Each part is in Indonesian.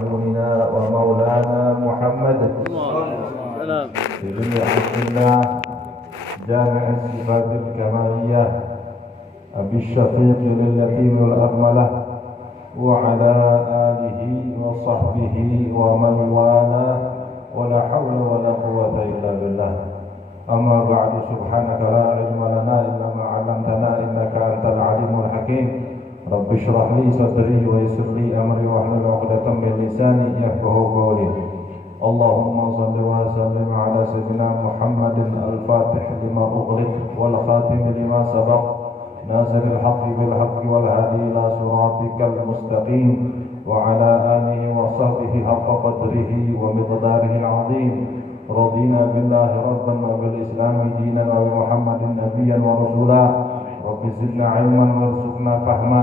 ومعلمنا ومولانا محمد بن عبد الله جامع الصفات الكمالية أبي الشفيق لليتيم والأرملة وعلى آله وصحبه ومن والاه ولا حول ولا قوة إلا بالله. أما بعد سبحانك لا علم لنا إلا ما علمتنا إنك أنت العليم الحكيم. رب اشرح لي صدري ويسر لي أمري واحلل عقدة من لساني يفقهوا قولي. اللهم صل وسلم على سيدنا محمد الفاتح لما أغلق والخاتم لما سبق ناصر الحق بالحق والهادي إلى صراطك المستقيم وعلى آله وصحبه حق قدره ومقداره العظيم. رضينا بالله ربا وبالإسلام دينا وبمحمد نبيا ورسولا. رب زدنا علما وارزقنا فهما.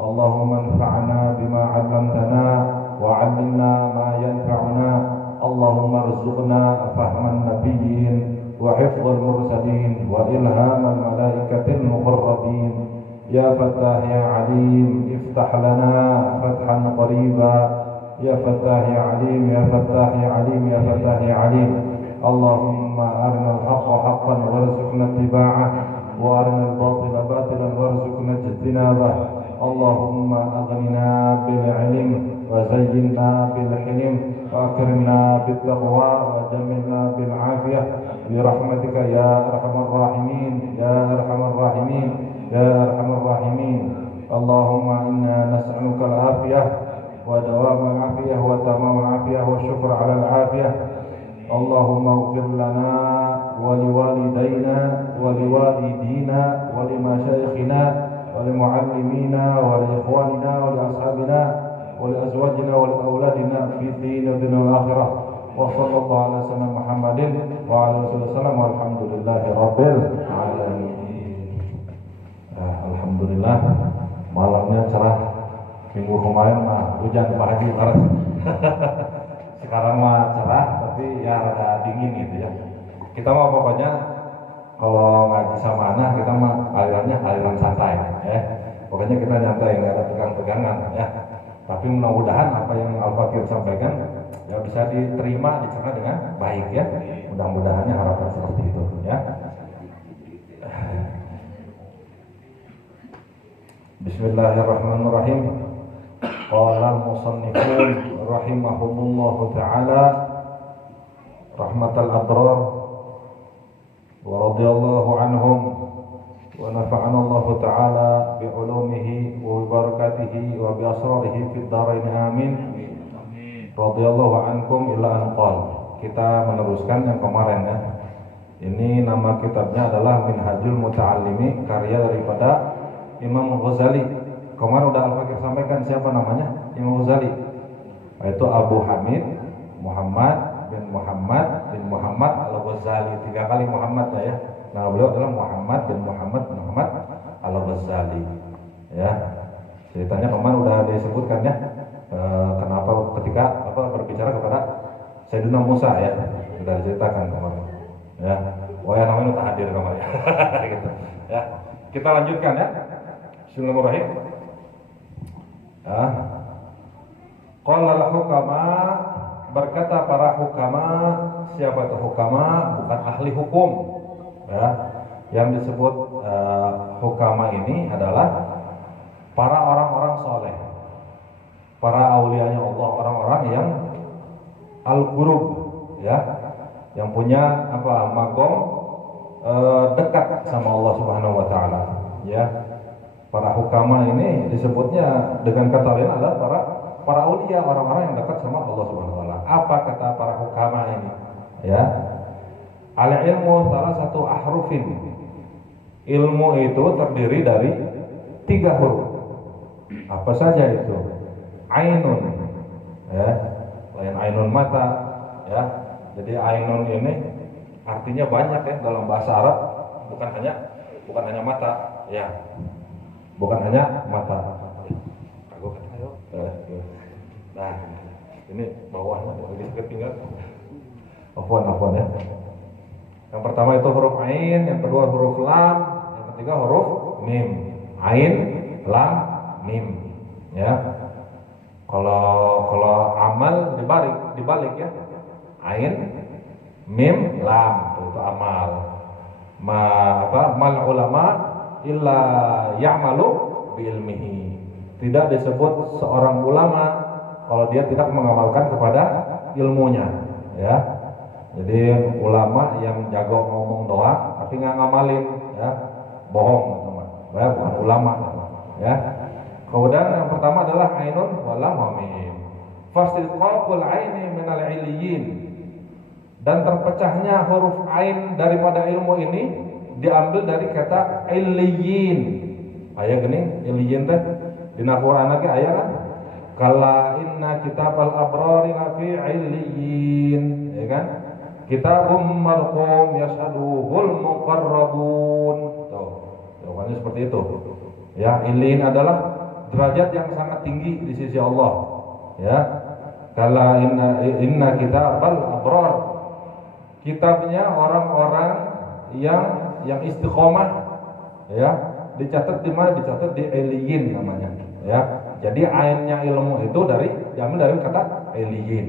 اللهم انفعنا بما علمتنا وعلمنا ما ينفعنا. اللهم ارزقنا فهم النبيين وحفظ المرسلين وإلهام الملائكة المقربين. يا فتاح يا عليم افتح لنا فتحا قريبا. يا فتاح يا عليم يا فتاح يا عليم يا فتاح يا عليم. اللهم أرنا الحق حقا وارزقنا اتباعه وأرنا الباطل باطلا وارزقنا اجتنابه. اللهم أغننا بالعلم وزينا بالحلم وأكرمنا بالتقوى وجملنا بالعافية برحمتك يا أرحم الراحمين يا أرحم الراحمين يا أرحم الراحمين. اللهم إنا نسألك العافية ودوام العافية وتمام العافية والشكر على العافية. اللهم اغفر لنا ولوالدينا ولوالدينا ولمشايخنا ولمعلمينا ولإخواننا ولأصحابنا ولأزواجنا ولأولادنا في الدين والدنيا والآخرة. وصلى الله على سيدنا محمد وعلى آله وسلم والحمد لله رب العالمين. Alhamdulillah malamnya cerah. Minggu kemarin mah hujan Pak Haji Maras. Sekarang mah cerah tapi ya rada dingin gitu ya. Kita mah pokoknya kalau ngaji sama anak kita mah alirannya aliran santai ya. Pokoknya kita nyantai, nggak ada pegang-pegangan ya. Tapi mudah-mudahan apa yang Al-Fakir sampaikan ya bisa diterima, dicerna dengan baik ya. Mudah-mudahannya harapan seperti itu ya. Bismillahirrahmanirrahim. Qala al-musannifun rahimahumullahu ta'ala rahmatal abrar wa radiyallahu anhum wa nafa'ana Allah ta'ala bi ulumihi wa barakatihi wa bi asrarihi fid dharain amin. Radiyallahu ankum ila an qala. Kita meneruskan yang kemarin ya. Ini nama kitabnya adalah Minhajul Muta'allimi, karya daripada Imam Ghazali. Kemarin udah Al-Fakir sampaikan siapa namanya? Imam Ghazali. Yaitu Abu Hamid Muhammad bin Muhammad Al-Ghazali. 3 kali Muhammad ya. Nah, beliau adalah Muhammad bin Muhammad Al-Ghazali. Ya. Ceritanya kemarin udah disebutkan ya. Kenapa ketika berbicara kepada Sayyidina Musa ya. Sudah diceritakan kemarin. Ya. Wah, yang namanya udah hadir kemarin. Gitu. Ya. Kita lanjutkan ya. Bismillahirrahmanirrahim. Qala al-hukama, berkata para hukama. Siapa itu hukama? Bukan ahli hukum ya. Yang disebut hukama ini adalah para orang-orang soleh, para aulianya Allah, orang-orang yang al-qurub ya, yang punya magom dekat sama Allah Subhanahu wa taala ya. Para hukama ini disebutnya dengan kata lain adalah para aulia, orang-orang yang dekat sama Allah Subhanahu wa taala. Apa kata para hukama ini? Ya. Al-ilmu salah satu ahrufin. Ilmu itu terdiri dari 3 huruf. Apa saja itu? Ainun. Ya. Lain ainun mata, ya. Jadi ainun ini artinya banyak ya dalam bahasa Arab, bukan hanya mata, ya. Bukan hanya mata. Nah, ini bawahnya lagi ketinggalan. Afwan ya. Yang pertama itu huruf ain, yang kedua huruf lam, yang ketiga huruf mim. Ain, lam, mim. Ya. Kalau amal dibalik ya. Ain mim lam itu amal. Mal ulama illa ya'malu bi ilmihi. Tidak disebut seorang ulama kalau dia tidak mengamalkan kepada ilmunya, ya. Jadi ulama yang jago ngomong doang tapi nggak ngamalin, ya, bohong, teman. Ya, bukan ulama, teman. Ya. Kemudian yang pertama adalah ainun walam mim. Fastiqaqul aini minal illiyin. Dan terpecahnya huruf ain daripada ilmu ini diambil dari kata illiyin. Aya gini, illiyin teh dina Qur'an ge aya kan? Kala inna kitabal abrari lafi illiyin, ya kan? Kitabum marqum yashhaduhul muqarrabun. Tuh, jawabannya seperti itu. Ya, illiyin adalah derajat yang sangat tinggi di sisi Allah. Ya. Kala inna kitabal abrar. Kitabnya orang-orang yang istiqomah, ya, dicatat di mana? Dicatat di illiyin namanya, ya. Jadi ainnya ilmu itu diambil dari kata illiyin.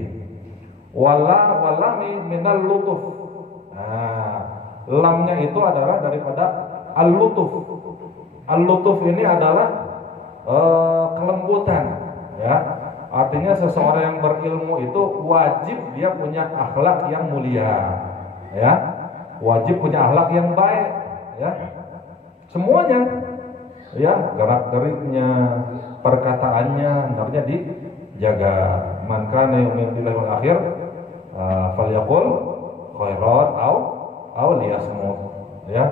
Walami minal lutuf. Nah, lamnya itu adalah daripada al-lutuf. Al-lutuf ini adalah kelembutan, ya. Artinya seseorang yang berilmu itu wajib dia punya akhlak yang mulia, ya. Wajib punya akhlak yang baik, ya. Semuanya, ya, gerak-geriknya, perkataannya hendaknya dijaga. Man kana yu'minu billahi wal akhir falyaqul khairan aw liyasmut, ya.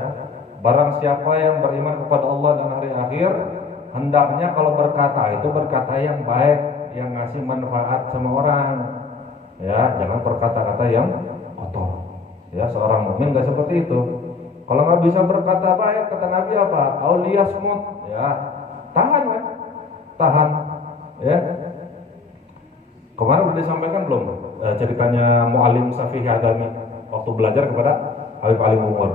Barang siapa yang beriman kepada Allah dan hari akhir, hendaknya kalau berkata itu berkata yang baik, yang ngasih manfaat sama orang, ya. Jangan berkata-kata yang kotor, ya. Seorang mukmin nggak seperti itu. Kalau nggak bisa berkata baik, kata Nabi apa? Auliyasmut, ya. Tahan, tahan, ya. Kemarin udah disampaikan belum ceritanya Mu'allim Syafi'i Hadami waktu belajar kepada Habib Ali Bungur.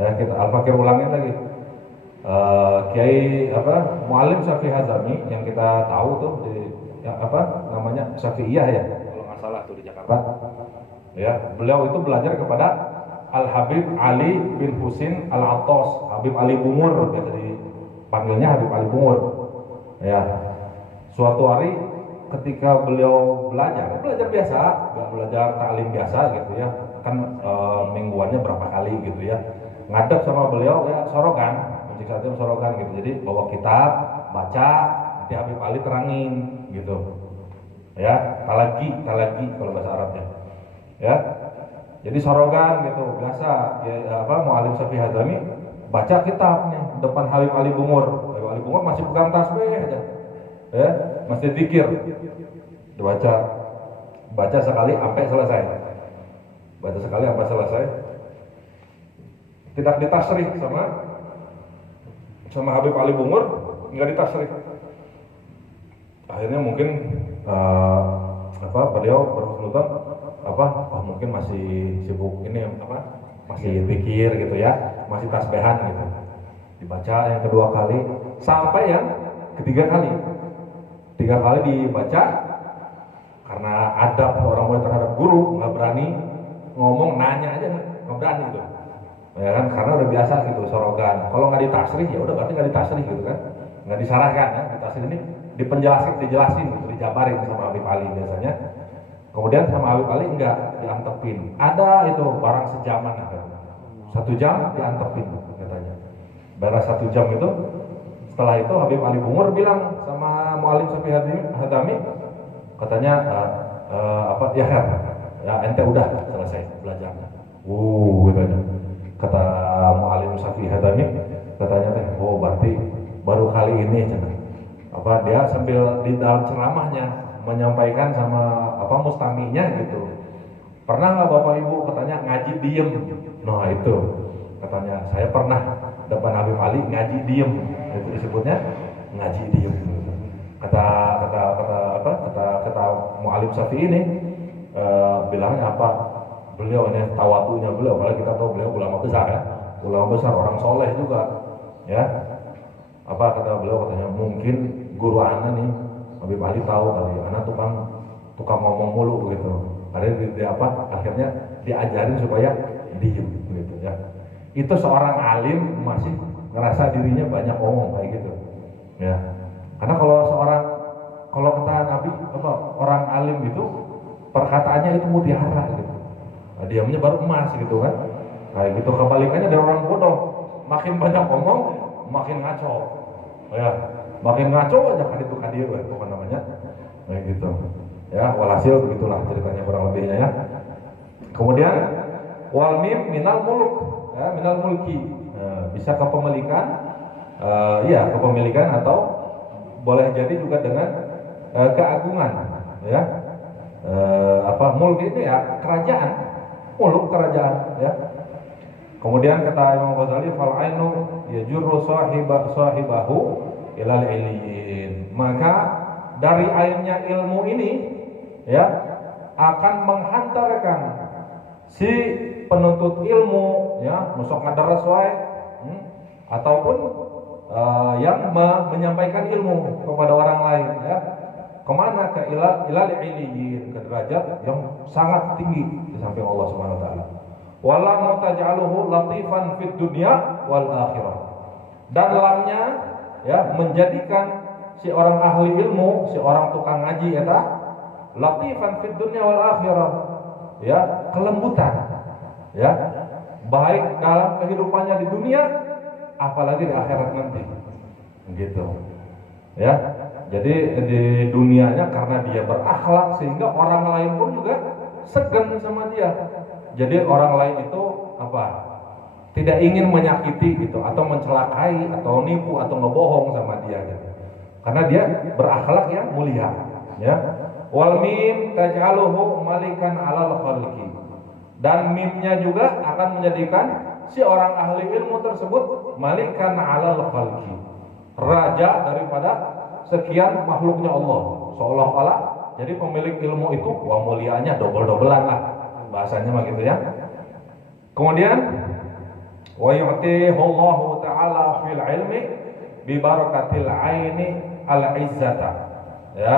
Ya, kita Al-Fakir ulangin lagi. Kiai Mu'allim Syafi'i Hadami yang kita tahu tuh di namanya Syafi'iyah, ya, kalau nggak salah tuh di Jakarta. Ya, beliau itu belajar kepada Al-Habib Ali bin Husin Al-Attas, Habib Ali Bungur, biasa dipanggilnya Habib Ali Bungur. Ya, suatu hari ketika beliau belajar biasa, nggak belajar taklim biasa gitu ya, kan mingguannya berapa kali gitu ya, ngadep sama beliau ya sorogan, kunci saja sorogan gitu. Jadi bawa kitab, baca, nanti Habib Ali terangin gitu, ya, talaki kalau bahasa Arabnya, ya. Jadi sorogan gitu, biasa ya, Mu'allim Syafi'i Hadami baca kitabnya depan Habib Ali Bungur. Habib Ali Bungur masih pegang tasbih aja, ya, masih zikir. Baca sekali sampai selesai. Tidak ditasrih sama Habib Ali Bungur, nggak ditasrih. Akhirnya mungkin beliau berhusnudzon mungkin masih sibuk ini masih pikir gitu ya, masih tasbihan gitu. Dibaca yang kedua kali sampai yang ketiga kali dibaca, karena adab orang murid terhadap guru, nggak berani ngomong, nanya aja nggak berani gitu, ya kan, karena udah biasa gitu sorogan. Kalau nggak ditasrih ya udah berarti nggak ditasrih gitu kan, nggak disarahkan ya. Ditasrih ini dijelasin gitu, dijabarin sama Habib Ali biasanya. Kemudian sama Habib Ali enggak diantepin. Ada itu barang sejaman ada. 1 jam diantepin katanya. Baru 1 jam itu, setelah itu Habib Ali Bungur bilang sama Mu'allim Syafi'i Hadami, katanya ya ente udah selesai belajarnya. Katanya. Kata Mu'allim Syafi'i Hadami, katanya berarti baru kali ini dia sambil di dalam ceramahnya menyampaikan sama mustaminya gitu. Pernah nggak Bapak Ibu katanya ngaji diem? Nah itu katanya saya pernah depan Habib Ali ngaji diem, itu disebutnya ngaji diem. Kata Mu'allim Syafi'i ini bilangnya apa? Beliau ini tawadunya beliau, kalau kita tahu beliau ulama besar ya, ulama besar, orang soleh juga, ya. Kata beliau, katanya mungkin guru ana nih Habib Ali tahu kali, ana tukang tukang ngomong mulu gitu. Akhirnya diajarin supaya diem gitu ya. Itu seorang alim masih ngerasa dirinya banyak ngomong kayak gitu ya. Karena kalau kata Nabi orang alim itu perkataannya itu mutiara gitu. Nah, diamnya baru emas gitu kan. Kayak gitu. Kebalikannya dari orang bodoh, makin banyak ngomong makin ngaco ya, makin ngaco aja kan itu kadir itu kan namanya kayak gitu ya. Walhasil begitulah ceritanya kurang lebihnya ya. Kemudian wal mim minal muluk ya, minal mulki bisa kepemilikan ya, kepemilikan atau boleh jadi juga dengan keagungan ya. Mulk ini ya kerajaan, muluk kerajaan ya. Kemudian kata Imam Ghazali, fal ainu yajurru sahibahu ilal ilyin. Maka dari ainnya ilmu ini ya akan menghantarkan si penuntut ilmu ya, nusok ngadaras wae ataupun yang menyampaikan ilmu kepada orang lain ya. Kemana? Ke ilal ilyin, ke derajat yang sangat tinggi di samping Allah Subhanahu wa taala. Wala mutaj'aluhu latifan fid dunya wal akhirah. Dan lamnya ya menjadikan si orang ahli ilmu, si orang tukang ngaji eta latifan fid dunya wal akhirah. Ya, kelembutan. Ya. Baik dalam kehidupannya di dunia apalagi di akhirat nanti. Gitu. Ya. Jadi di dunianya karena dia berakhlak sehingga orang lain pun juga segan sama dia. Jadi orang lain itu tidak ingin menyakiti gitu atau mencelakai atau nipu atau ngebohong sama dia gitu. Karena dia berakhlak yang mulia ya. Wal mim taj'aluhu malikan 'alal khalqi. Dan mimnya juga akan menjadikan si orang ahli ilmu tersebut malikan 'alal khalqi. Raja daripada sekian makhluknya Allah. Seolah-olah jadi pemilik ilmu itu mulianya double-doublean lah. Bahasanya mah gitu ya. Kemudian wa yu'tihu Allah taala fil ilmi bi barakatil aini al izzata ya.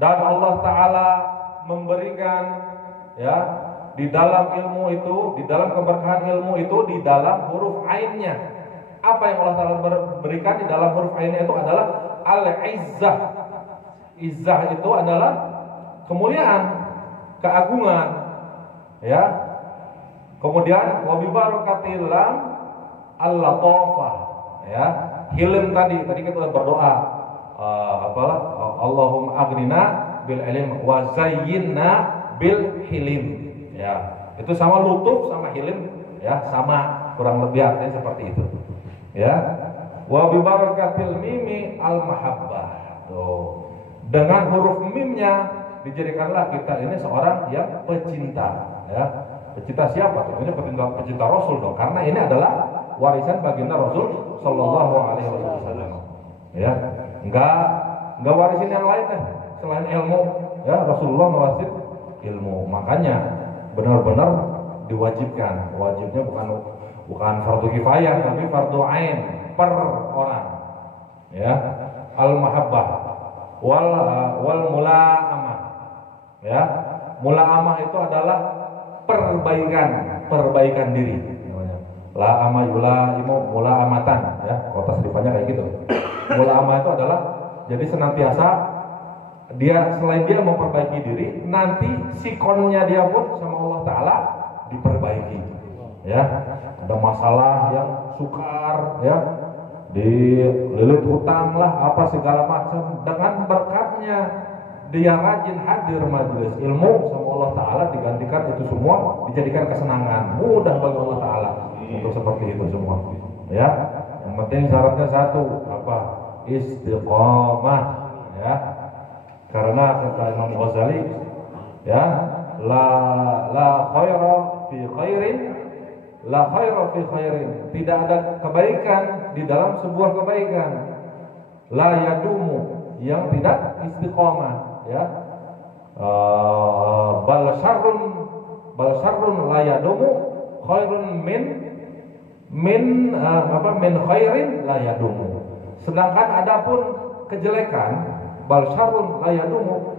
Dan Allah taala memberikan ya di dalam ilmu itu, di dalam keberkahan ilmu itu di dalam huruf ainnya. Apa yang Allah taala berikan di dalam huruf ainnya itu adalah al izzah. Izzah itu adalah kemuliaan, keagungan ya. Kemudian wa bi barakatil lam al-latafah ya. Hilm tadi kita sudah berdoa Allahumma aghnina bil ilm wa zayyinna bil hilim ya. Itu sama lutuf sama hilim ya, sama kurang lebih artinya seperti itu ya. Wa bi barakatil mimi al-mahabbah. Tuh. Dengan huruf mimnya dijadikanlah kita ini seorang yang pecinta ya. Pecinta siapa? Tentunya pecinta Rasul dong, karena ini adalah warisan baginda Rasul Sallallahu Alaihi Wasallam. Ya, enggak warisin yang lain deh selain ilmu. Ya, Rasulullah mewarisin ilmu. Makanya benar-benar diwajibkan. Wajibnya bukan fardu kifayah, tapi fardu ain per orang. Ya, al mahabbah wal mula'amah. Ya, mula'amah itu adalah perbaikan diri namanya. La ama yula imu mula amatan ya, kota serifannya kayak gitu. Mula ama itu adalah jadi senantiasa dia selain dia memperbaiki diri, nanti sikonnya dia pun sama Allah Taala diperbaiki. Ya, ada masalah yang sukar ya, dililit hutang lah apa segala macam, dengan berkatnya dia rajin hadir majelis ilmu sama Allah Ta'ala digantikan itu semua dijadikan kesenangan, mudah bagi Allah Ta'ala untuk seperti itu semua ya. Yang penting syaratnya satu istiqomah ya, karena kata Imam Ghazali ya, la khaira fi khairin, tidak ada kebaikan di dalam sebuah kebaikan, la yadumu, yang tidak istiqomah ya, bal syarrun la yadumu khairun min khairin la yadumu. Sedangkan adapun kejelekan, bal syarrun la yadumu,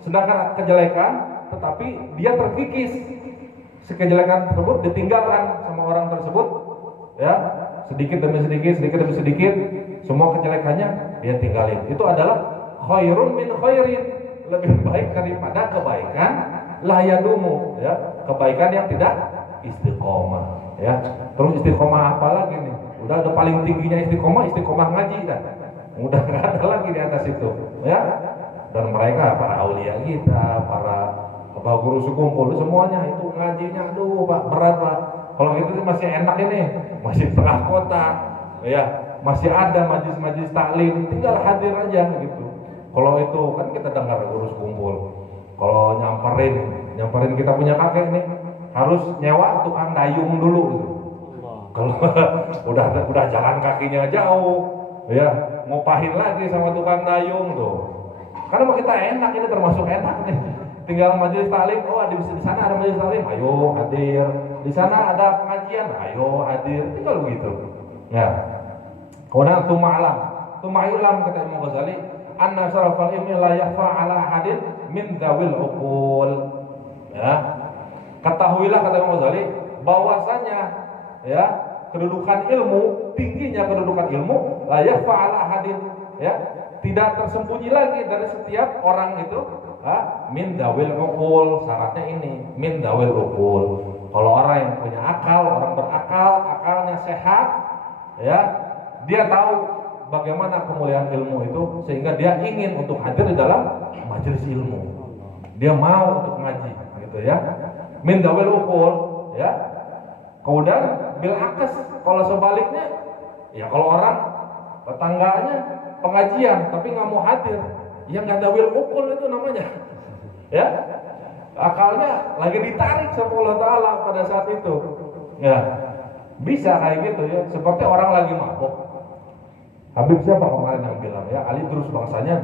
sedangkan kejelekan tetapi dia terkikis, si kejelekan tersebut ditinggalkan sama orang tersebut, ya, sedikit demi sedikit, semua kejelekannya dia tinggalin. Itu adalah khairun min khairin, lebih baik daripada kebaikan la yadumu, ya, kebaikan yang tidak istiqomah, ya. Terus istiqomah apa lagi nih? Udah paling tingginya istiqomah ngaji dah. Udah nggak ada lagi di atas itu, ya. Dan mereka para aulia kita, para guru sekumpul semuanya itu ngajinya, aduh Pak, berat Pak. Kalau itu masih enak ini, masih tengah kota, ya, masih ada majlis-majlis taklim, tinggal hadir aja gitu. Kalau itu kan kita dengar guru sekumpul, kalau nyamperin kita punya kakek nih, harus nyewa tukang dayung dulu gitu. Kalau udah jalan kakinya jauh, ya, ngopahin lagi sama tukang dayung tuh. Karena mau kita enak, ini termasuk enak nih. Tinggal majelis taklim, oh di sana ada majelis taklim, ayo hadir. Di sana ada pengajian, ayo hadir. Tinggal begitu. Ya. Kemudian tuma'ilam kata Imam Ghazali, anna syarafal ilmi la yakhfa ala ahadin min dzawil uqul. Ya. Ketahuilah kata Imam Ghazali bahwasanya, ya, kedudukan ilmu, tingginya kedudukan ilmu la yakhfa ala ahadin, ya, tidak tersembunyi lagi dari setiap orang itu, min dawil uqul. Syaratnya ini min dawil uqul. Kalau orang yang punya akal, orang berakal, akalnya sehat, ya, dia tahu bagaimana kemuliaan ilmu itu, sehingga dia ingin untuk hadir di dalam majelis ilmu. Dia mau untuk ngaji, gitu ya. Min dawil uqul, ya. Kemudian bil akas, kalau sebaliknya, ya, kalau orang tetangganya pengajian tapi nggak mau hadir, ya nggak dawil uqul itu namanya, ya. Akalnya lagi ditarik sama Allah Ta'ala pada saat itu, ya. Bisa kayak gitu, ya, seperti orang lagi mabuk. Habib siapa kemarin yang bilang, ya, Ali terus bangsanya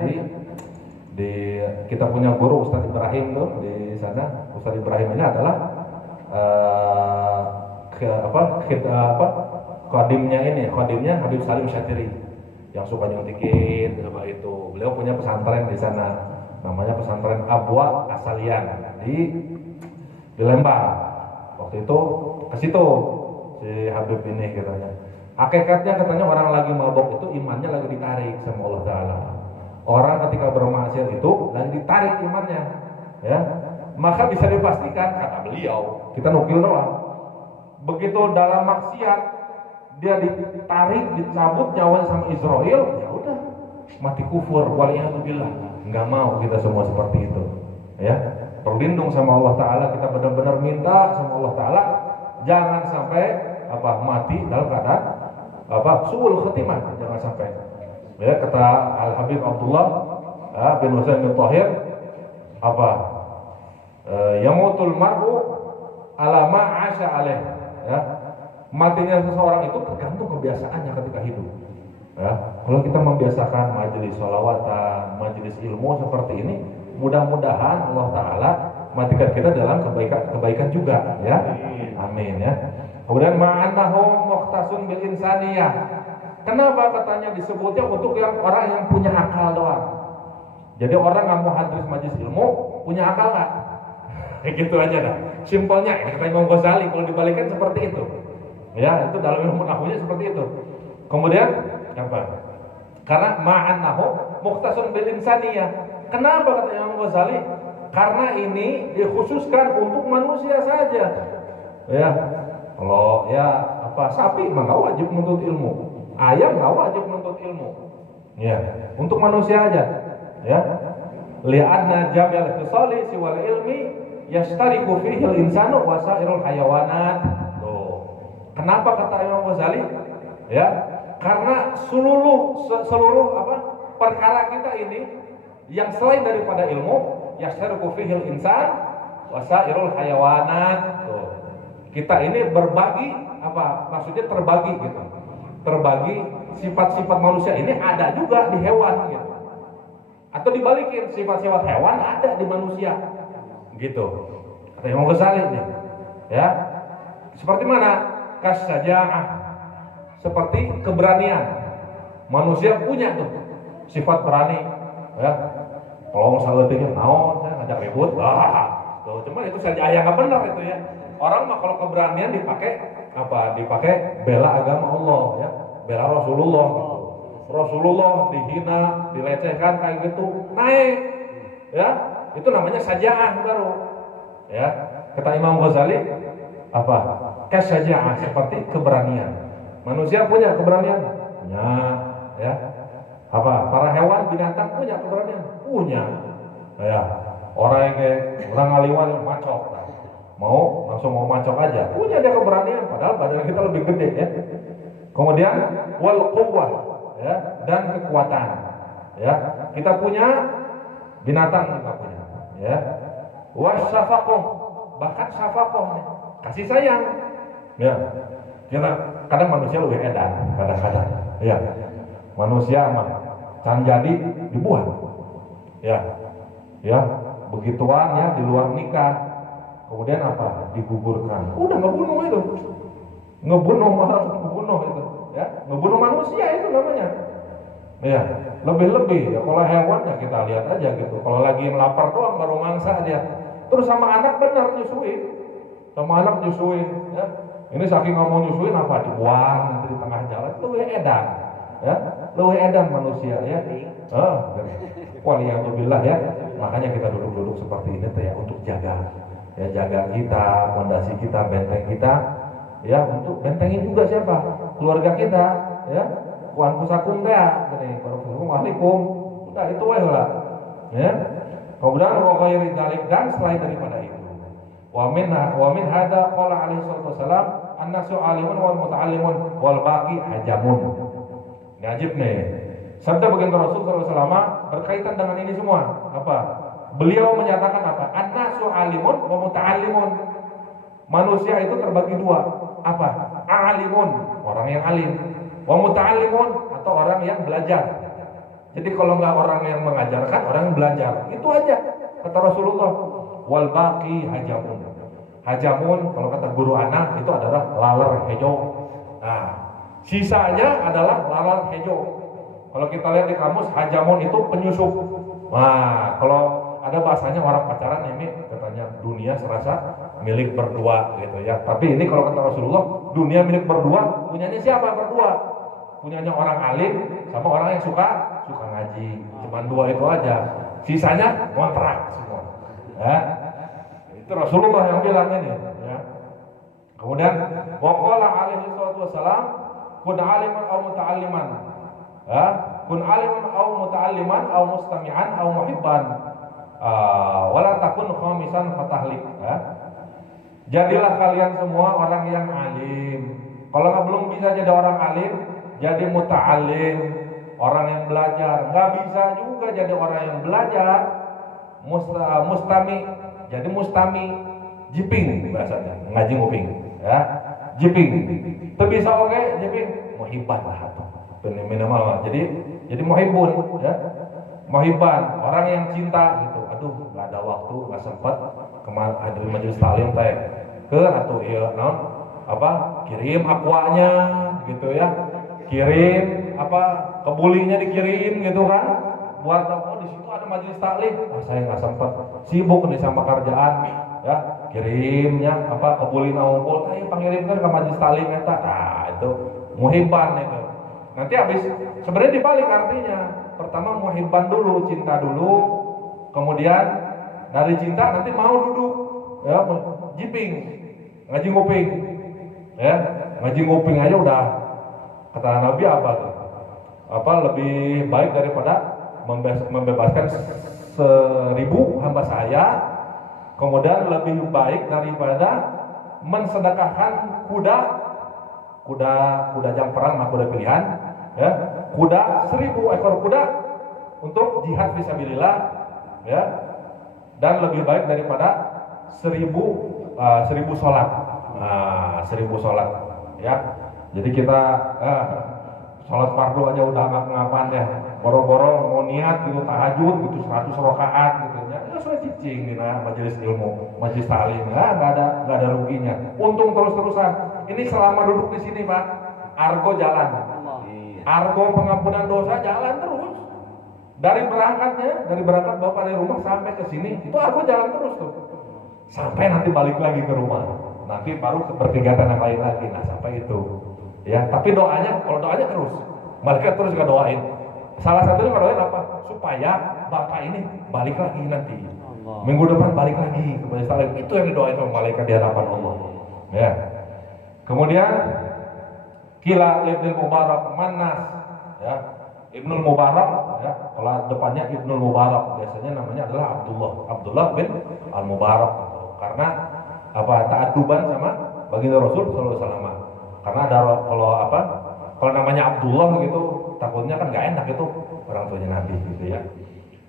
di kita punya guru Ustadz Ibrahim tuh di sana. Ustadz Ibrahim ini adalah khadimnya Habib Salim Syatiri yang suka nyuntikin sama itu. Beliau punya pesantren di sana, namanya pesantren Abwa Asalian di Lembang. Waktu itu ke situ si Habib ini katanya. Hakikatnya katanya orang lagi mabok itu imannya lagi ditarik sama Allah Ta'ala. Orang ketika bermaksiat itu lagi ditarik imannya, ya. Maka bisa dipastikan, kata beliau, kita nukil doang, begitu dalam maksiat dia ditarik, dicabut nyawanya sama Israel, ya udah mati kufur, waliyahzubillah. Nggak mau kita semua seperti itu, ya. Berlindung sama Allah Ta'ala, kita benar-benar minta sama Allah Ta'ala jangan sampai mati dalam keadaan suul khatimah, jangan sampai. Ya, kata Al Habib Abdullah bin Husain bin Tahir, yamutul mar'u ala ma 'asha alaih, ya. Matinya seseorang itu tergantung kebiasaannya ketika hidup, ya. Kalau kita membiasakan majelis sholawatan, majelis ilmu seperti ini, mudah-mudahan Allah Ta'ala matikan kita dalam kebaikan juga, ya. Amin, ya. Kemudian ma'anahu mukhtasun bil insaniyah. Kenapa katanya disebutnya untuk orang yang punya akal doang? Jadi orang nggak mau hadir majelis ilmu, punya akal nggak? Gitu aja dah. Simpelnya, kata Imam Ghazali, kalau dibalikkan seperti itu. Ya, itu dalam ilmu nahwunya seperti itu. Kemudian apa? Karena ma'anahu mukhtasun bil insaniyah. Kenapa kata Imam Ghazali? Karena ini dikhususkan untuk manusia saja. Ya, kalau sapi mah nggak wajib menuntut ilmu, ayam nggak wajib menuntut ilmu. Ya, untuk manusia aja. Ya, li'anna jamil khisali siwal ilmi yashtariku fihi al-insanu wa sairul hayawanat. Tuh. Kenapa kata Imam Ghazali? Ya, karena seluruh perkara kita ini yang selain daripada ilmu yashtariku fihi al-insan wa sairul hayawanat. Tuh. Kita ini berbagi, maksudnya terbagi gitu. Terbagi sifat-sifat manusia ini ada juga di hewan gitu. Atau dibalikin, sifat-sifat hewan ada di manusia. Gitu. Kata Imam Ghazali nih. Ya. Seperti mana? Kasyaja'ah. Seperti keberanian. Manusia punya tuh sifat berani, ya. Kalau misalnya tinggal naon, ngajak ribut. Tuh, cuma itu saja yang nggak benar itu ya. Orang mah kalau keberanian dipakai apa? Dipakai bela agama Allah ya, bela Rasulullah gitu. Rasulullah dihina, dilecehkan kayak gitu, naik ya. Itu namanya sajaah baru. Ya, kata Imam Ghazali apa? Kasajaah seperti keberanian. Manusia punya keberanian? Punya, ya. Apa? Para hewan binatang punya keberanian? Punya. Ya. Orang yang kayak orang ngaliwan macok, langsung mau macok aja. Punya dia keberanian, padahal badan kita lebih gede ya. Kemudian wal quwwah, ya, dan kekuatan. Ya, kita punya, binatang juga punya. Ya. Wasyafaqah, bahkan syafaqah, kasih sayang. Ya. Kita kadang manusia lebih edan, kadang-kadang. Ya. Manusia mah can jadi dibuang. Ya. Ya, begituan ya di luar nikah. Kemudian apa? Digugurkan. Udah ngebunuh itu. Ngebunuh itu, ya. Ngebunuh manusia itu namanya. Ya, lebih-lebih ya kalau hewan ya kita lihat aja gitu. Kalau lagi melapar doang baru mangsa dia. Terus sama anak benar nyusuin. Sama anak nyusuin, ya. Ini saking nggak mau nyusuin apa dibuang nanti di tengah jalan. Lebih edan. Ya, lebih edan manusia ya. Waliyahulillah ya. Makanya kita duduk-duduk seperti ini ya untuk jaga kita, fondasi kita, benteng kita, ya, untuk bentengin juga siapa? Keluarga kita, ya. Wan pusakum teh, gini, warahmatullahi wabarakatuh. Udah itu lah, ya. Kemudian wa ghairi dzalik, dan selain daripada itu. Wa min hada qala alaihi wasallam an-nasu alimun wal muta'allimun wal baqi hajamun. Ini ajib nih. Sabda baginda Rasul SAW berkaitan dengan ini semua. Apa? Beliau menyatakan apa? An-nasu alimun wa muta'allimun. Manusia itu terbagi dua. Apa? Alimun, orang yang alim. Wa muta'allimun, atau orang yang belajar. Jadi kalau nggak orang yang mengajarkan, orang yang belajar. Itu aja kata Rasulullah. Wal baqi hajamun. Hajamun kalau kata guru anak itu adalah laler hejo. Nah, sisanya adalah laler hejo. Kalau kita lihat di kamus, hajamun itu penyusup. Nah, kalau ada bahasanya orang pacaran ini katanya dunia serasa milik berdua gitu ya. Tapi ini kalau kata Rasulullah, dunia milik berdua, punyanya siapa berdua? Punyanya orang alim sama orang yang suka ngaji. Cuma dua itu aja. Sisanya kontrak semua. Ya. Itu Rasulullah yang bilang ini ya. Kemudian waqala alaihi wasallam kun aliman aw muta'alliman. Ya, kun aliman aw muta'alliman aw mustami'an aw muhibban. Wala takun khamisan fatahlik, ya. Jadilah kalian semua orang yang alim. Kalau belum bisa jadi orang alim, jadi muta'allim, orang yang belajar. Nggak bisa juga jadi orang yang belajar. Mustami, jadi mustami, jiping bahasanya, ngaji nguping, ya. Jiping, itu bisa oke, jiping, muhibban lah atau minimal. Jadi muhibbun, ya. Muhibban, orang yang cinta gitu. Aduh, nggak ada waktu, nggak sempat hadir majelis taklim teh. Atau iya, kirim aquanya gitu ya. Kirim kebulinya dikirim gitu kan. Buat di situ ada majelis taklim. Saya nggak sempat, sibuk nih sama kerjaan, ya. Kirimnya kebuli ngumpul, pangirimkan ke majelis taklim eta. Nah, itu muhibban itu. Nanti habis sebenarnya dibalik artinya. Pertama muhibban dulu, cinta dulu. Kemudian dari cinta nanti mau duduk, ya, jiping, ngaji nguping, ya, ngaji nguping aja udah kata Nabi apa tuh? Lebih baik daripada membebaskan 1000 hamba saya. Kemudian lebih baik daripada mensedekahkan kuda jam perang, kuda pilihan, ya, 1000 ekor kuda untuk jihad fisabilillah, ya, dan lebih baik daripada 1000 sholat. 1000 sholat, ya. Jadi kita sholat fardu aja udah ngapan ya, boro-boro mau niat gitu tahajud gitu 100 rakaat gitu ya, sudah cicing di majelis ilmu, majelis taklim, nggak ada ruginya, untung terus-terusan. Ini selama duduk di sini Pak, argo jalan, argo pengampunan dosa jalan terus, Dari berangkat bapak dari rumah sampai ke sini, itu aku jalan terus tuh. Sampai nanti balik lagi ke rumah. Nanti baru berkegiatan yang lain lagi. Nah, sampai itu. Ya, tapi doanya, kalau doanya terus. Malaikat terus juga doain. Salah satunya doain apa? Supaya bapak ini balik lagi nanti. Minggu depan balik lagi ke Majelis Taklim. Itu yang didoain sama malaikat di hadapan Allah. Ya. Kemudian Kila Ibnul Mubarak Manas, ya. Ibnul Mubarak, ya. Kalau depannya Ibnul Mubarak, biasanya namanya adalah Abdullah bin Al Mubarak, karena apa, ta'adduban sama baginda Rasul sallallahu alaihi wasallam. Karena ada kalau namanya Abdullah gitu, takutnya kan gak enak itu orang tuanya Nabi gitu ya.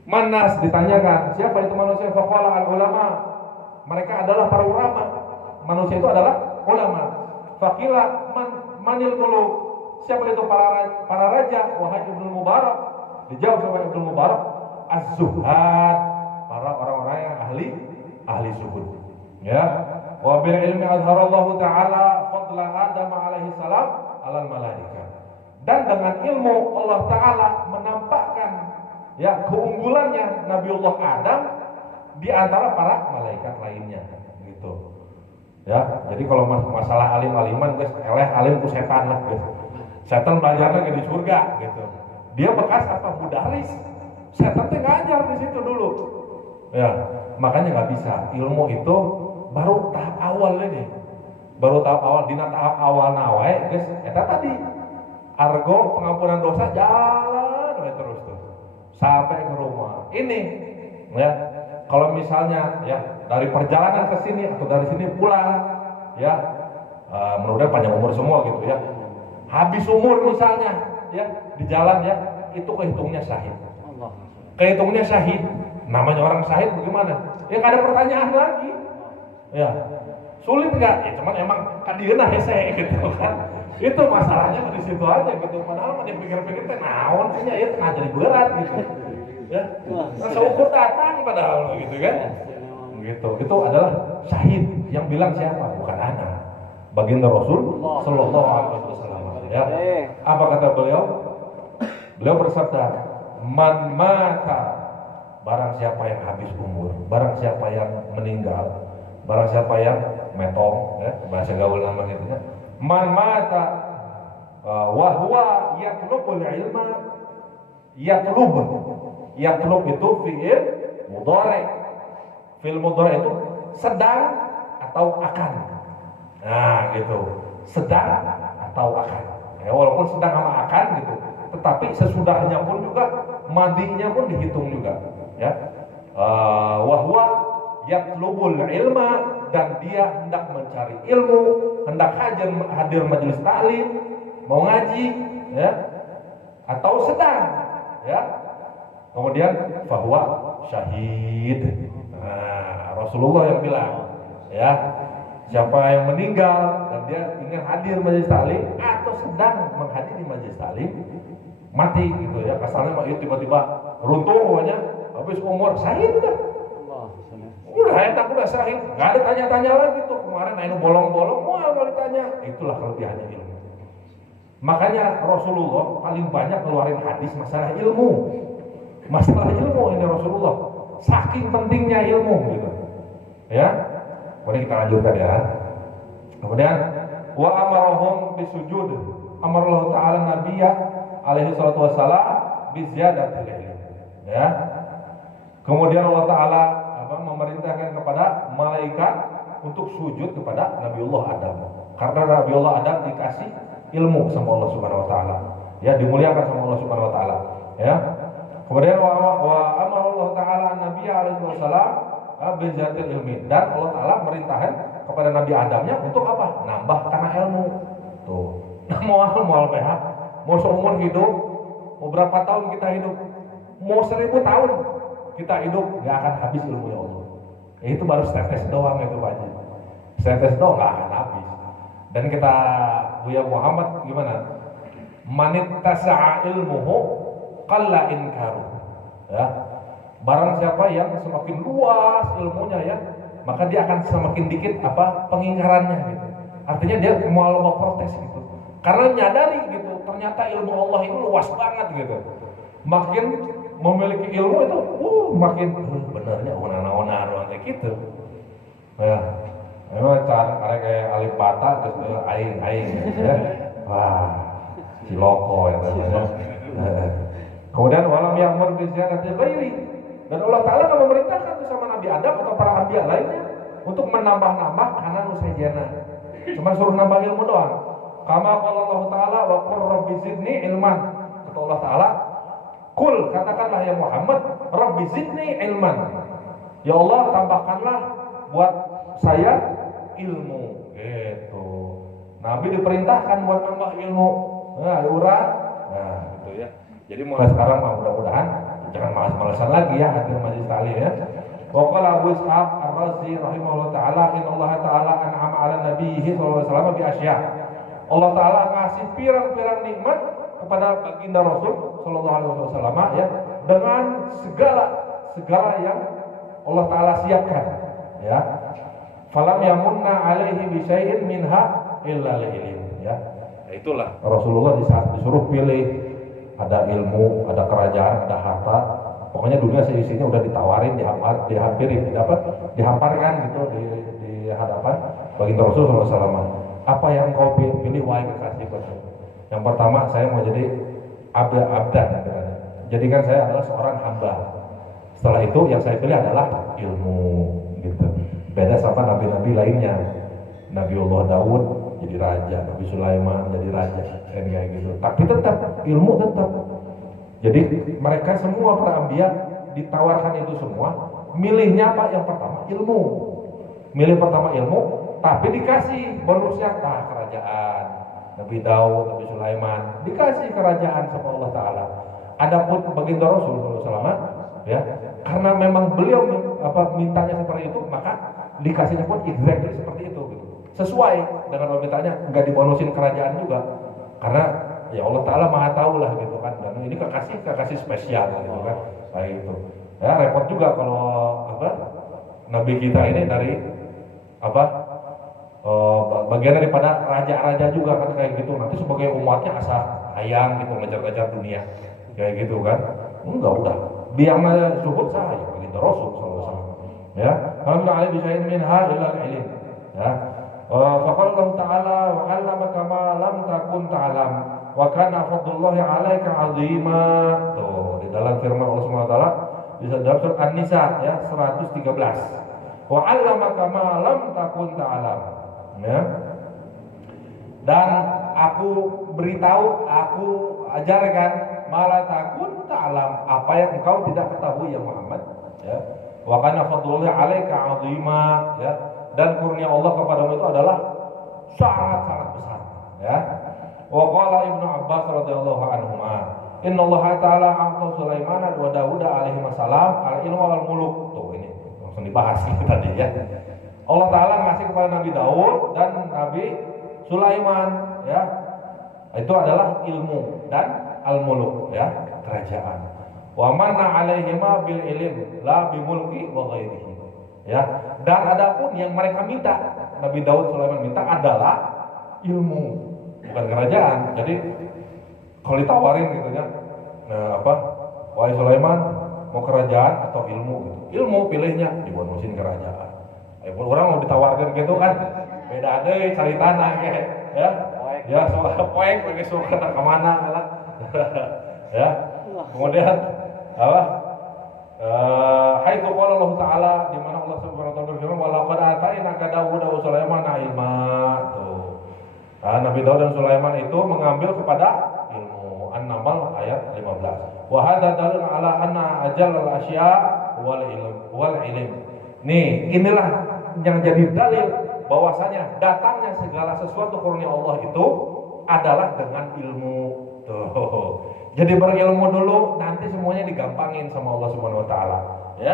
Manas ditanyakan, siapa itu manusia? Faqala al ulama. Mereka adalah para ulama. Manusia itu adalah ulama. Faqila manil muluk. Siapa itu para raja? Wahai Ibnu Mubarak. Dijawab sama Ibnu Mubarak, az-zuhad, para orang-orang yang ahli zuhud. Ya. Wa bil ilmi azharallahu taala fadla Adam alaihi salam alal malaika. Dan dengan ilmu Allah taala menampakkan ya keunggulannya Nabiullah Adam di antara para malaikat lainnya gitu. Ya, jadi kalau masalah alim-aliman guys, alim ku setan lah guys. Setan belajarnya di surga gitu. Dia bekas apa? Mudaris. Setan teh ngajar di situ dulu. Ya, makanya nggak bisa. Ilmu itu baru tahap awal ini. Baru tahap awal, dina tahap awal nawae guys. Eta tadi argo pengampunan dosa jalan terus tuh sampai ke rumah. Ini ya, kalau misalnya ya dari perjalanan ke sini atau dari sini pulang ya, mudah-mudahan panjang umur semua gitu ya. Habis umur misalnya ya di jalan ya, itu kehitungnya syahid. Kehitungnya syahid. Namanya orang syahid bagaimana? Ya gak ada pertanyaan lagi. Ya. Sulit enggak? Ya cuman emang kan dieuna hese gitu kan. Itu masalahnya di situ aja gitu. Padahal mah dipikir-pikir teh naon sih ya tengah jadi berat gitu. Ya. Nah, seukur datang padahal gitu kan. Gitu. Itu adalah syahid. Yang bilang siapa? Bukan anak. Baginda Rasul sallallahu alaihi wasallam. Ya. Apa kata beliau? Beliau bersabda, "Man mata, barang siapa yang habis umur, barang siapa yang meninggal, barang siapa yang metong, ya, bahasa gaul nama gitu ya. Man mata wa huwa yatlubul ilma, yatlub itu fi'il mudhari. Fi'il mudhari itu sedang atau akan. Nah, gitu. Sedang atau akan. Ya, walaupun sedang sama akan gitu, tetapi sesudahnya pun juga madinya pun dihitung juga. Ya, wahwa yatlubul ilma, dan dia hendak mencari ilmu, hendak hadir majelis taklim, mau ngaji, ya, atau sedang, ya. Kemudian bahwa syahid. Nah, Rasulullah yang bilang, ya, siapa yang meninggal dan dia ingin hadir majelis taklim atau sedang menghadiri majelis taklim, mati gitu ya, kasarnya mah tiba-tiba runtuh pokoknya, habis umur syahid udah enak, udah syahid, nggak ada tanya-tanya lagi tuh. Kemarin ini bolong-bolong, mau ditanya. Itulah kelebihannya ilmu. Makanya Rasulullah paling banyak keluarin hadis masalah ilmu ini Rasulullah, saking pentingnya ilmu gitu ya. Kemudian kita lanjutkan ya. Kemudian wa amarahum bisujud, amarallahu ta'ala nabiyya alaihi salatu wassalam biziyadatil ilm, ya. Kemudian Allah Ta'ala memerintahkan kepada malaikat untuk sujud kepada Nabiullah Adam, karena Nabiullah Adam dikasih ilmu sama Allah Subhanahu Wa Ta'ala, ya, dimuliakan sama Allah Subhanahu Wa Ta'ala, ya. Kemudian wa amarallahu ta'ala nabiyya alaihi wasallam bizatil ilmi, dan Allah Ta'ala merintahkan kepada Nabi Adamnya untuk apa? Nambah karena ilmu. Tuh. Mau PH, mau seumur hidup, mau berapa tahun kita hidup, mau 1000 tahun kita hidup, nggak akan habis ilmunya Allah. Ya, itu baru setetes doang itu Pak Haji. Setetes doang nggak akan habis. Dan kita Buya Muhammad gimana? Manit tasa'a ilmuhu qalla inkaru. Ya. Barang siapa yang semakin luas ilmunya ya, maka dia akan semakin dikit pengingkarannya gitu. Artinya dia mau protes gitu. Karena nyadari gitu, ternyata ilmu Allah itu luas banget gitu. Makin memiliki ilmu itu makin benernya ona-ona ruang kayak gitu. Ya, memang cara kayak alif bata terus aing ya. Wah, ciloko ya namanya. Kemudian walam ya'mur bi ziyadati ghairi. Dan Allah Ta'ala nggak memerintahkan sama Nabi Adam atau para anbiya lainnya untuk menambah-nambah karena nusajana. Cuma suruh nambah ilmu doang. Kama qala Allah Ta'ala wa qur rabbi zidni ilman. Kata Allah Ta'ala, kul katakanlah ya Muhammad, rabbi zidni ilman. Ya Allah tambahkanlah buat saya ilmu. Gitu. Nabi diperintahkan buat nambah ilmu. Nah, gitu ya. Jadi mulai sekarang mudah-mudahan jangan malas-malasan lagi ya hadir majelis taklim ya. Wa qala Abu Ishaq Ar-Razi rahimahullah taala innallaha taala an'ama 'ala nabiyhi sallallahu alaihi wasallam bi asya. Allah taala ngasih pirang-pirang nikmat kepada baginda Rasul sallallahu alaihi wasallam ya dengan segala yang Allah taala siapkan ya. Falam yamunna 'alaihi bi syai'in minha illa lil ya. Itulah Rasulullah di saat disuruh pilih ada ilmu, ada kerajaan, ada harta, pokoknya dunia seisinya udah ditawarin, dihampirin, dihamparkan gitu di hadapan baginda Rasul SAW. Apa yang kau pilih wahai kekasih? Yang pertama saya mau jadi abdan, jadikan saya adalah seorang hamba. Setelah itu yang saya pilih adalah ilmu, gitu. Beda sama nabi-nabi lainnya. Nabiullah Daud jadi raja, Nabi Sulaiman jadi raja, kayak gitu. Tapi tetap ilmu tetap. Jadi mereka semua para anbiya ditawarkan itu semua. Milihnya apa? Yang pertama ilmu. Milih pertama ilmu, tapi dikasih bonusnya kerajaan. Nabi Daud, Nabi Sulaiman dikasih kerajaan sama Allah Taala. Adapun baginda Rasul SAW ya, karena memang beliau mintanya seperti itu, maka dikasihnya pun exactly seperti itu gitu. Sesuai dengan permintaannya, nggak dibonusin kerajaan juga, karena ya Allah Taala maha tahu lah gitu kan. Dan ini kekasih spesial gitu kan, kayak gitu. Ya repot juga kalau Nabi kita ini dari bagian daripada raja-raja juga kan kayak gitu. Nanti sebagai umatnya asal hayang gitu ngejar-ngejar dunia kayak gitu kan. Enggak, udah biarnya suhud saya begitu Rasul SAW ya. Alhamdulillah alaihi bisyai'in minha illa al-ilm ya. Faqala Allah Ta'ala wa 'allamaka ma lam takun ta'lam wa kana fadlullahi 'alaika 'azima. Tuh di dalam firman Allah Subhanahu wa taala di dalam surat An-Nisa ya 113. Wa 'allamaka ma lam takun ta'lam ya. Dan aku beritahu, aku ajarkan ma takun ta'lam, apa yang engkau tidak ketahui ya Muhammad ya. Wa kana fadlullahi 'alaika 'azima ya. Dan kurnia Allah kepadamu itu adalah sangat-sangat besar ya. Wa qala Ibnu Abbas radhiyallahu anhuma innallaha ta'ala a'ta Sulaiman wa Daud alaihi salam al-ilma wal muluk. Tuh ini langsung dibahas tadi ya. Allah Ta'ala ngasih kepada Nabi Daud dan Nabi Sulaiman ya. Itu adalah ilmu dan al-muluk ya, kerajaan. Wa manna alaihima bil ilm la bi mulki wa ghairihi. Ya, dan adapun yang mereka minta, Nabi Daud Sulaiman minta adalah ilmu, bukan kerajaan. Jadi kalau ditawarin gitu ya, wahai Sulaiman mau kerajaan atau ilmu gitu. Ilmu pilihnya, dibonusin kerajaan. Orang mau ditawarkan gitu kan, beda deh cari tanah kayak ya. Ya soal poek bagi suka kemana lah. Ya. Kemudian haitsu qala Allah Ta'ala, di mana Allah Subhanahu wa taala berfirman wa laqad atainaka Daud wa Sulaiman ilma. Tuh. Nah, Nabi Daud dan Sulaiman itu mengambil kepada ilmu. An-Naml ayat 15. Wa hadza dalil ala anna ajal al-asya wal ilm. Nih, inilah yang jadi dalil bahwasanya datangnya segala sesuatu karunia Allah itu adalah dengan ilmu. Tuh. Jadi berilmu dulu, nanti semuanya digampangin sama Allah Subhanahu wa taala, ya.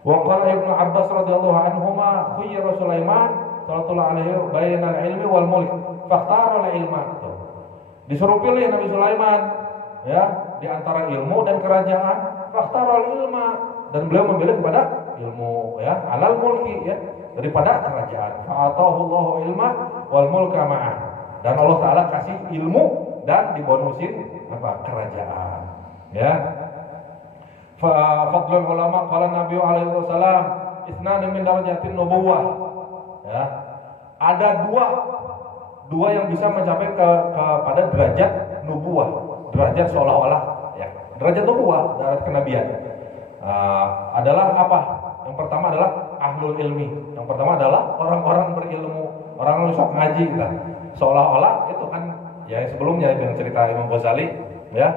Wa qala Ibnu Abbas radhiyallahu anhuma khayyara Sulaiman sallallahu alaihi bainal ilmi wal mulk fakhtara al-ilma. Disuruh pilih Nabi Sulaiman ya, di antara ilmu dan kerajaan, fakhtara al-ilma, dan beliau memilih kepada ilmu ya, alal mulki ya, daripada kerajaan. Fa'atahu Allahu ilma wal mulka ma'ah. Dan Allah taala kasih ilmu dan dibonusin kerajaan ya. Fadlul ulama qala Nabi alaihi wasallam isnan min darajatin nubuwah. Ya. Ada dua yang bisa mencapai kepada derajat nubuwah, derajat seolah-olah ya. Derajat nubuwah, derajat kenabian. Adalah apa? Yang pertama adalah ahlul ilmi. Yang pertama adalah orang-orang berilmu, orang yang sok ngaji kita. Seolah-olah itu kan ya sebelumnya itu yang cerita Imam Ghazali ya.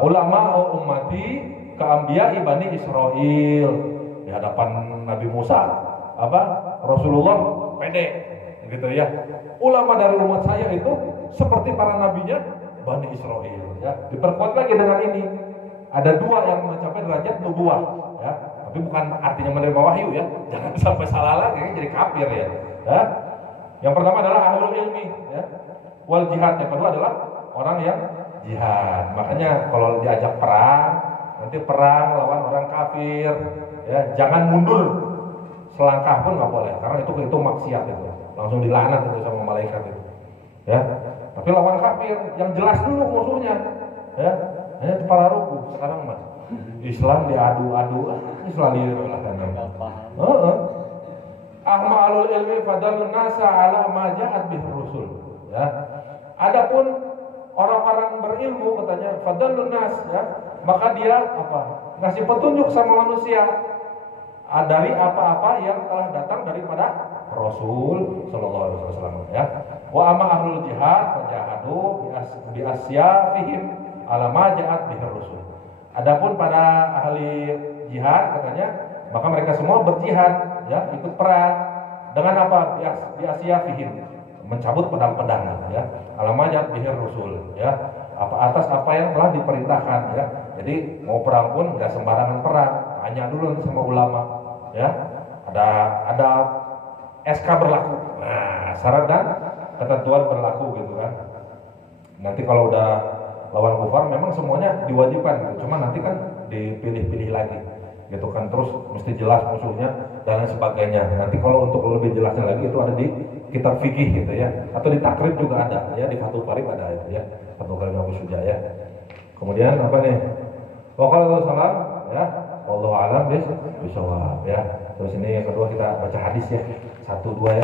Ulama ummati ka'ambiya ibani Israel di hadapan Nabi Musa Rasulullah pede gitu ya. Ulama dari umat saya itu seperti para nabinya Bani Israel ya. Diperkuat lagi dengan ini. Ada dua yang mencapai derajat nubuwah ya. Tapi bukan artinya menerima wahyu ya. Jangan sampai salah lagi jadi kafir ya. Yang pertama adalah ahlul ilmi ya. Wal jihad, yang kedua adalah orang yang jihad. Makanya kalau diajak perang, nanti perang lawan orang kafir ya, jangan mundur selangkah pun nggak boleh, karena itu maksiat itu, langsung dilaknat itu sama malaikat itu ya. Tapi lawan kafir yang jelas dulu musuhnya ya. Hanya kepala ruku sekarang mas Islam diadu-adu Islam lah kan. Ahma'alul ilmi fadalun nasa ala ma ja'at bih rusul ya. Adapun orang-orang berilmu katanya fadalun nas ya, maka dia ngasih petunjuk sama manusia dari apa-apa yang telah datang daripada Rasul sallallahu alaihi wasallam ya. Wa amma ahlul jihad fajahadu bi asyafihim ala ma ja'at bih rusul. Adapun para ahli jihad katanya, maka mereka semua berjihad ya, ikut perang dengan apa? Bi asyafihim, mencabut pedang-pedang ya. Ala ma ja'at bih rusul ya. Atas apa yang telah diperintahkan ya. Jadi mau perang pun nggak sembarangan perang, tanya dulu sama ulama ya. Ada SK berlaku. Nah, syarat dan ketentuan berlaku gitu kan. Nanti kalau udah lawan kufar memang semuanya diwajibkan gitu. Cuma nanti kan dipilih-pilih lagi gitu kan, terus mesti jelas musuhnya dan lain sebagainya. Nanti kalau untuk lebih jelasnya lagi itu ada di kitab fikih gitu ya, atau di takrib juga ada ya, di Fathul Qarib ada itu ya, Fathul Qarib Abu Syuja ya. Kemudian apa nih? Waqala salam ya, wallahu a'lam bisawab ya. Terus ini yang kedua kita baca hadis ya, 1 2 ya.